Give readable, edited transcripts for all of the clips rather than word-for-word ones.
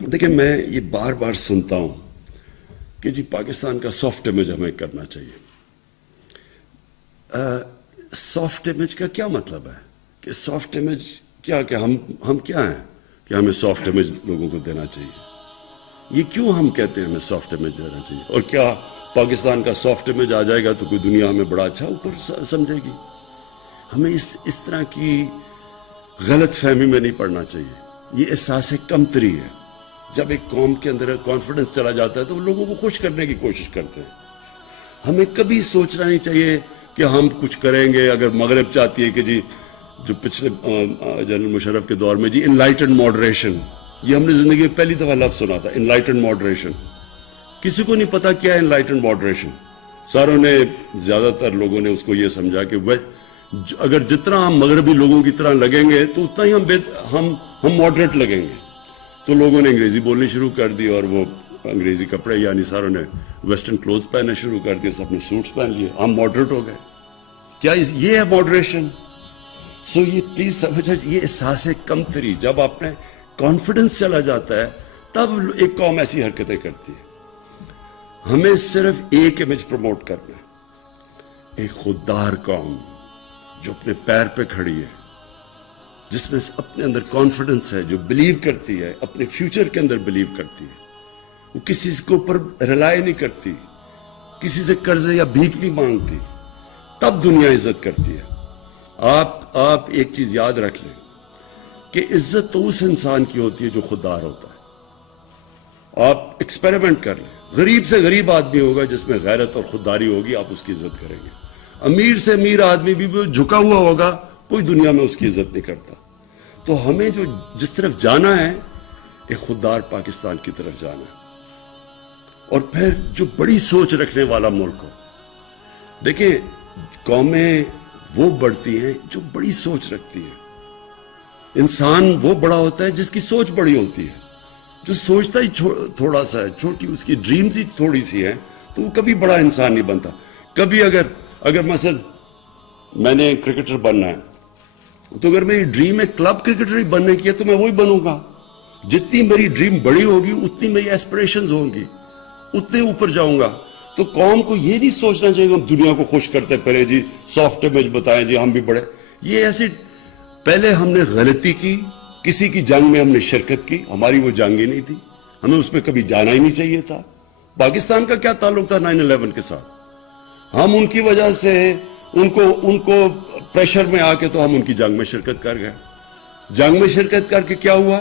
دیکھیں میں یہ بار بار سنتا ہوں کہ جی پاکستان کا سافٹ امیج ہمیں کرنا چاہیے. سافٹ امیج کا کیا مطلب ہے کہ سافٹ امیج کیا کہ ہم کیا ہیں کہ ہمیں سافٹ امیج لوگوں کو دینا چاہیے؟ یہ کیوں ہم کہتے ہیں ہمیں سافٹ امیج دینا چاہیے؟ اور کیا پاکستان کا سافٹ امیج آ جائے گا تو کوئی دنیا ہمیں بڑا اچھا اوپر سمجھے گی؟ ہمیں اس طرح کی غلط فہمی میں نہیں پڑنا چاہیے. یہ احساس کمتری ہے. جب ایک قوم کے اندر کانفیڈنس چلا جاتا ہے تو وہ لوگوں کو خوش کرنے کی کوشش کرتے ہیں. ہمیں کبھی سوچنا نہیں چاہیے کہ ہم کچھ کریں گے. اگر مغرب چاہتی ہے کہ جی جو پچھلے جنرل مشرف کے دور میں جی انلائٹنڈ ماڈریشن، یہ ہم نے زندگی میں پہلی دفعہ لفظ سنا تھا، انلائٹنڈ ماڈریشن. کسی کو نہیں پتا کیا ہے انلائٹنڈ ماڈریشن. ساروں نے، زیادہ تر لوگوں نے اس کو یہ سمجھا کہ اگر جتنا ہم مغربی لوگوں کی طرح لگیں گے تو اتنا ہی ہم ماڈریٹ لگیں گے. تو لوگوں نے انگریزی بولنی شروع کر دی اور وہ انگریزی کپڑے، یعنی ساروں نے ویسٹرن کلوتھ پہننا شروع کر دیے، سب نے سوٹس پہن لیے، ہم ماڈریٹ ہو گئے. کیا یہ ہے ماڈریشن؟ سو یہ پلیز سمجھیں، یہ احساس کمتری، جب آپ نے کانفیڈنس چلا جاتا ہے تب ایک قوم ایسی حرکتیں کرتی ہے. ہمیں صرف ایک امیج پروموٹ کرنا ہے، ایک خوددار قوم جو اپنے پیر پہ کھڑی ہے، جس میں اپنے اندر کانفیڈنس ہے، جو بلیو کرتی ہے، اپنے فیوچر کے اندر بلیو کرتی ہے. وہ کسی کے اوپر ریلائی نہیں کرتی، کسی سے قرضے یا بھیک نہیں مانگتی. تب دنیا عزت کرتی ہے. آپ ایک چیز یاد رکھ لیں کہ عزت تو اس انسان کی ہوتی ہے جو خوددار ہوتا ہے. آپ ایکسپیریمنٹ کر لیں، غریب سے غریب آدمی ہوگا جس میں غیرت اور خودداری ہوگی، آپ اس کی عزت کریں گے. امیر سے امیر آدمی بھی جھکا ہوا ہوگا، کوئی دنیا میں اس کی عزت نہیں کرتا. تو ہمیں جس طرف جانا ہے، ایک خوددار پاکستان کی طرف جانا ہے. اور پھر جو بڑی سوچ رکھنے والا ملک ہو. دیکھیں قومیں وہ بڑھتی ہیں جو بڑی سوچ رکھتی ہیں. انسان وہ بڑا ہوتا ہے جس کی سوچ بڑی ہوتی ہے. جو سوچتا ہی تھوڑا سا ہے، چھوٹی اس کی ڈریمز ہی تھوڑی سی ہیں، تو وہ کبھی بڑا انسان نہیں بنتا. کبھی اگر مثلا میں نے کرکٹر بننا ہے تو اگر میری ڈریم ہے کلب کرکٹر ہی بننے کی ہے تو میں وہی بنوں گا. جتنی میری ڈریم بڑی ہوگی اتنی میری ایسپریشنز ہوں گی، اتنے اوپر جاؤں گا. تو قوم کو یہ نہیں سوچنا چاہیے کہ ہم دنیا کو خوش کرتے پھرے، جی سافٹ امیج بتائیں، جی ہم بھی بڑے. یہ ایسی پہلے ہم نے غلطی کی، کسی کی جنگ میں ہم نے شرکت کی، ہماری وہ جنگ ہی نہیں تھی، ہمیں اس میں کبھی جانا ہی نہیں چاہیے تھا. پاکستان کا کیا تعلق تھا 9/11 کے ساتھ؟ ہم ان کی وجہ سے ان کو پریشر میں آ کے تو ہم ان کی جنگ میں شرکت کر گئے. جنگ میں شرکت کر کے کیا ہوا؟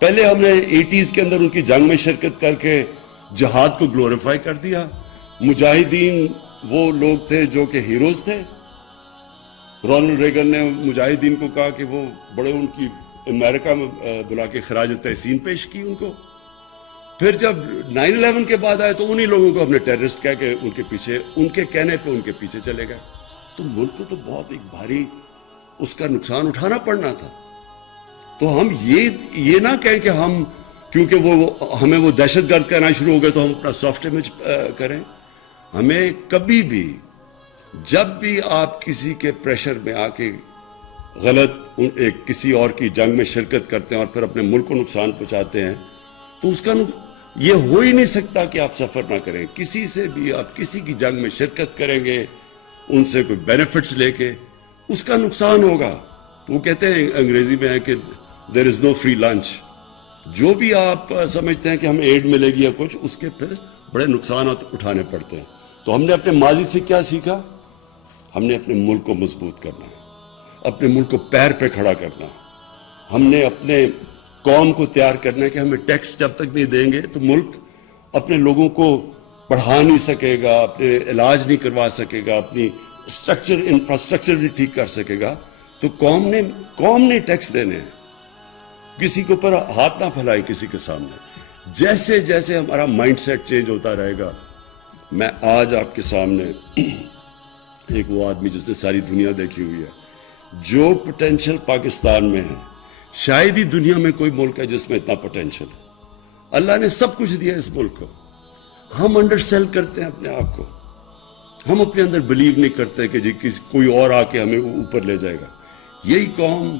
پہلے ہم نے 80s کے اندر ان کی جنگ میں شرکت کر کے جہاد کو گلوریفائی کر دیا. مجاہدین وہ لوگ تھے جو کہ ہیروز تھے. رونلڈ ریگن نے مجاہدین کو کہا کہ وہ بڑے، ان کی امریکہ میں بلا کے خراج تحسین پیش کی ان کو. پھر جب 9/11 کے بعد آئے تو انہی لوگوں کو ہم نے ٹیررسٹ کہہ کے ان کے پیچھے، ان کے کہنے پہ ان کے پیچھے چلے گئے. تو ملک کو تو بہت ایک بھاری اس کا نقصان اٹھانا پڑنا تھا. تو ہم یہ نہ کہیں کہ ہم کیونکہ ہمیں وہ دہشت گرد کہنا شروع ہو گئے تو ہم اپنا سافٹ امیج کریں. ہمیں کبھی بھی، جب بھی آپ کسی کے پریشر میں آ کے غلط کسی اور کی جنگ میں شرکت کرتے ہیں اور پھر اپنے ملک کو نقصان پہنچاتے ہیں، تو اس کا یہ ہو ہی نہیں سکتا کہ آپ سفر نہ کریں. کسی سے بھی آپ کسی کی جنگ میں شرکت کریں گے، ان سے کوئی بینیفٹس لے کے، اس کا نقصان ہوگا. تو وہ کہتے ہیں انگریزی میں ہے کہ there is no free lunch. جو بھی آپ سمجھتے ہیں کہ ہمیں ایڈ ملے گی یا کچھ، اس کے پھر بڑے نقصانات اٹھانے پڑتے ہیں. تو ہم نے اپنے ماضی سے کیا سیکھا؟ ہم نے اپنے ملک کو مضبوط کرنا ہے، اپنے ملک کو پیر پہ کھڑا کرنا ہے. ہم نے اپنے قوم کو تیار کرنا ہے کہ ہمیں ٹیکس جب تک نہیں دیں گے تو ملک اپنے لوگوں کو پڑھا نہیں سکے گا، اپنے علاج نہیں کروا سکے گا، اپنی انفراسٹرکچر نہیں ٹھیک کر سکے گا. تو قوم نے ٹیکس دینے ہیں. کسی کے اوپر ہاتھ نہ پھیلائے کسی کے سامنے. جیسے جیسے ہمارا مائنڈ سیٹ چینج ہوتا رہے گا. میں آج آپ کے سامنے ایک وہ آدمی جس نے ساری دنیا دیکھی ہوئی ہے، جو پوٹینشل پاکستان میں ہے، شاید ہی دنیا میں کوئی ملک ہے جس میں اتنا پوٹینشل ہے. اللہ نے سب کچھ دیا اس ملک کو. ہم انڈر سیل کرتے ہیں اپنے آپ کو. ہم اپنے اندر بلیو نہیں کرتے کہ جی کوئی اور آ کے ہمیں اوپر لے جائے گا. یہی قوم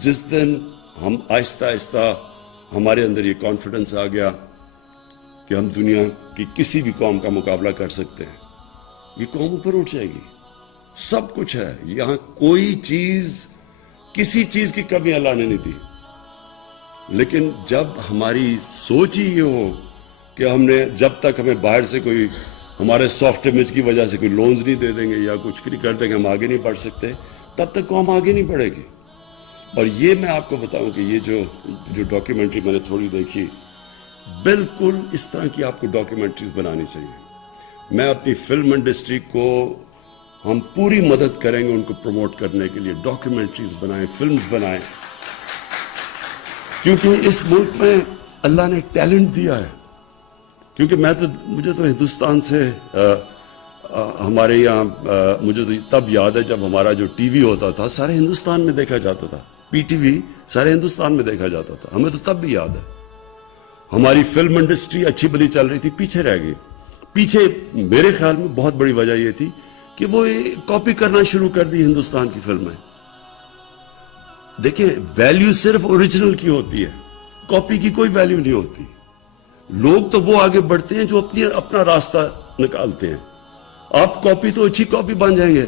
جس دن ہم آہستہ آہستہ ہمارے اندر یہ کانفیڈنس آ گیا کہ ہم دنیا کی کسی بھی قوم کا مقابلہ کر سکتے ہیں. یہ قوم اوپر اٹھ جائے گی. سب کچھ ہے یہاں, کوئی چیز, کسی چیز کی کمی اللہ نے نہیں دی. لیکن جب ہماری سوچ ہی یہ ہو کہ ہم نے, جب تک ہمیں باہر سے کوئی ہمارے سافٹ امیج کی وجہ سے کوئی لونز نہیں دے دیں گے یا کچھ نہیں کر دیں گے, ہم آگے نہیں بڑھ سکتے, تب تک قوم آگے نہیں بڑھے گی. اور یہ میں آپ کو بتاؤں کہ یہ جو ڈاکیومنٹری میں نے تھوڑی دیکھی, بالکل اس طرح کی آپ کو ڈاکیومنٹریز بنانی چاہیے. میں اپنی فلم انڈسٹری کو, ہم پوری مدد کریں گے ان کو پروموٹ کرنے کے لیے. ڈاکیومنٹریز بنائیں, فلمز بنائیں, کیونکہ اس ملک میں اللہ نے ٹیلنٹ دیا ہے. کیونکہ مجھے تو ہندوستان سے ہمارے یہاں مجھے تو تب یاد ہے جب ہمارا جو ٹی وی ہوتا تھا سارے ہندوستان میں دیکھا جاتا تھا. پی ٹی وی سارے ہندوستان میں دیکھا جاتا تھا. ہمیں تو تب بھی یاد ہے. ہماری فلم انڈسٹری اچھی بلی چل رہی تھی, پیچھے رہ گئی. پیچھے میرے خیال میں بہت بڑی وجہ یہ تھی کہ وہ کاپی کرنا شروع کر دی ہندوستان کی فلمیں. دیکھیں, ویلیو صرف اوریجنل کی ہوتی ہے, کاپی کی کوئی ویلیو نہیں ہوتی. لوگ تو وہ آگے بڑھتے ہیں جو اپنا راستہ نکالتے ہیں. آپ کاپی تو اچھی کاپی بن جائیں گے,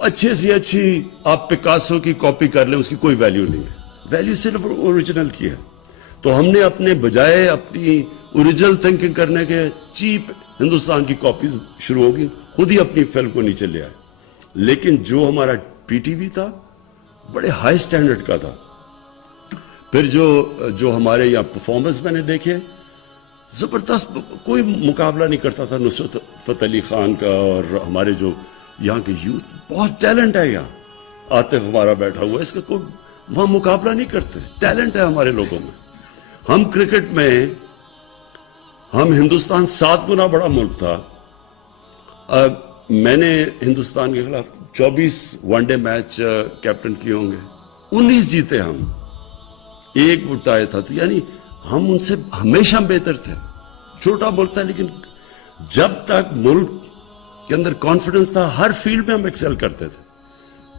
اچھے سے اچھی آپ پکاسو کی کاپی کر لیں, اس کی کوئی ویلیو نہیں ہے. ویلیو صرف اوریجنل کی ہے. تو ہم نے اپنے بجائے اپنی اوریجنل تھنکنگ کرنے کے چیپ ہندوستان کی کاپیز شروع ہوگی, خود ہی اپنی فلم کو نیچے لے آئے. لیکن جو ہمارا پی ٹی وی تھا بڑے ہائی سٹینڈرڈ کا تھا. پھر جو ہمارے یہاں پرفارمنس میں نے دیکھے, زبردست, کوئی مقابلہ نہیں کرتا تھا نصرت فتح علی خان کا. اور ہمارے جو یہاں کے یوتھ, بہت ٹیلنٹ ہے یہاں. عاطف ہمارا بیٹھا ہوا ہے, اس کا کوئی وہاں مقابلہ نہیں کرتے. ٹیلنٹ ہے ہمارے لوگوں میں. ہم کرکٹ میں, ہم ہندوستان 7 گنا بڑا ملک تھا. میں نے ہندوستان کے خلاف 24 ون ڈے میچ کیپٹن کیے ہوں گے, 19 جیتے ہم, 1 وہ ٹائی تھا. تو یعنی ہم ان سے ہمیشہ بہتر تھے. چھوٹا ملک تھا, لیکن جب تک ملک کے اندر کانفیڈنس تھا ہر فیلڈ میں ہم ایکسل کرتے تھے.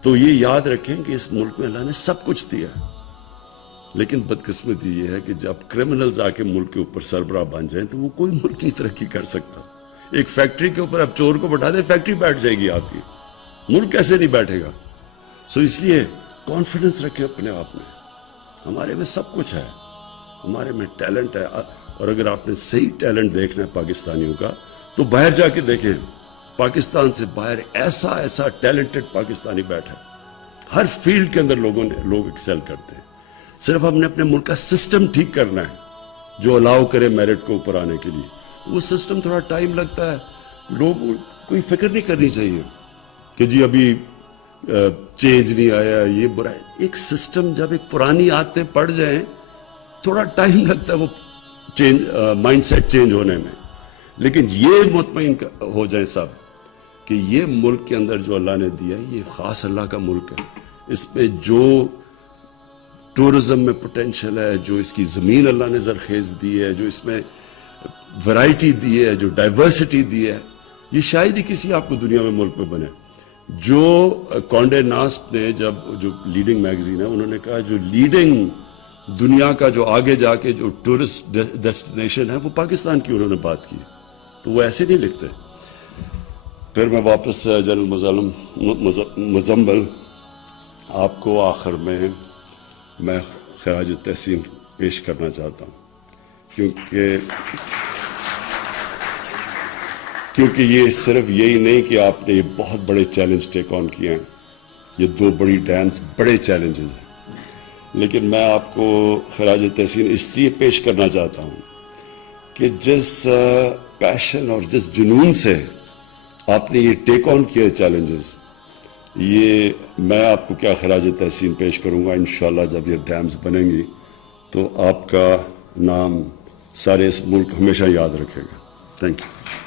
تو یہ یاد رکھیں کہ اس ملک میں اللہ نے سب کچھ دیا. لیکن بدقسمتی یہ ہے کہ جب کرمنلز آ کے ملک کے اوپر سربراہ بن جائیں تو وہ کوئی ملک نہیں ترقی کر سکتا. ایک فیکٹری کے اوپر اب چور کو بٹھا دیں, فیکٹری بیٹھ جائے گی آپ کی, ملک کیسے نہیں بیٹھے گا. اس لیے کانفیڈنس رکھیں اپنے آپ میں. ہمارے میں سب کچھ ہے, ہمارے میں ٹیلنٹ ہے. اور اگر آپ نے صحیح ٹیلنٹ دیکھنا ہے پاکستانیوں کا تو باہر جا کے دیکھیں. پاکستان سے باہر ایسا ٹیلنٹڈ پاکستانی بیٹھا ہے. ہر فیلڈ کے اندر لوگ ایکسل کرتے ہیں. صرف ہم نے اپنے ملک کا سسٹم ٹھیک کرنا ہے جو الاؤ کرے میرٹ کو اوپر آنے کے لیے. وہ سسٹم تھوڑا ٹائم لگتا ہے. لوگ کوئی فکر نہیں کرنی چاہیے کہ جی ابھی چینج نہیں آیا, یہ برا ہے. ایک سسٹم جب ایک پرانی عادتیں پڑ جائیں تھوڑا ٹائم لگتا ہے وہ مائنڈ سیٹ چینج ہونے میں. لیکن یہ مطمئن ہو جائیں سب کہ یہ ملک کے اندر جو اللہ نے دیا ہے یہ خاص اللہ کا ملک ہے. اس پہ جو ٹورزم میں پوٹینشل ہے, جو اس کی زمین اللہ نے زرخیز دی ہے, جو اس میں ورائٹی دی ہے, جو ڈائیورسٹی دی ہے, یہ شاید ہی کسی آپ کو دنیا میں ملک میں بنے. جو کانڈے ناسٹ نے, جو لیڈنگ میگزین ہے, انہوں نے کہا جو لیڈنگ دنیا کا جو آگے جا کے جو ٹورسٹ ڈیسٹینیشن ہے وہ پاکستان کی انہوں نے بات کی. تو وہ ایسے نہیں لکھتے. پھر میں واپس جنرل مزمل آپ کو آخر میں خراج تحسین پیش کرنا چاہتا ہوں, کیونکہ یہ صرف یہی نہیں کہ آپ نے یہ بہت بڑے چیلنج ٹیک آن کیے ہیں. یہ 2 بڑی ڈیمز بڑے چیلنجز ہیں. لیکن میں آپ کو خراج تحسین اس لیے پیش کرنا چاہتا ہوں کہ جس پیشن اور جس جنون سے آپ نے یہ ٹیک آن کیا چیلنجز, یہ میں آپ کو کیا خراج تحسین پیش کروں گا. انشاءاللہ جب یہ ڈیمز بنیں گی تو آپ کا نام سارے اس ملک ہمیشہ یاد رکھے گا. Thank you.